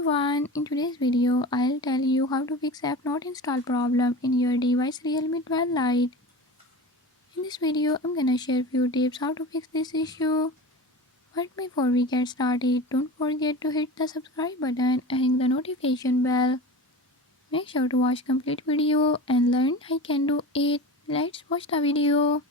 everyone, in today's video I'll tell you how to fix app not install problem in your device Realme 12 Lite. In this video I'm gonna share few tips how to fix this issue. But before we get started, don't forget to hit the subscribe button and hit the notification bell. Make sure to watch complete video and learn I can do it. Let's watch the video.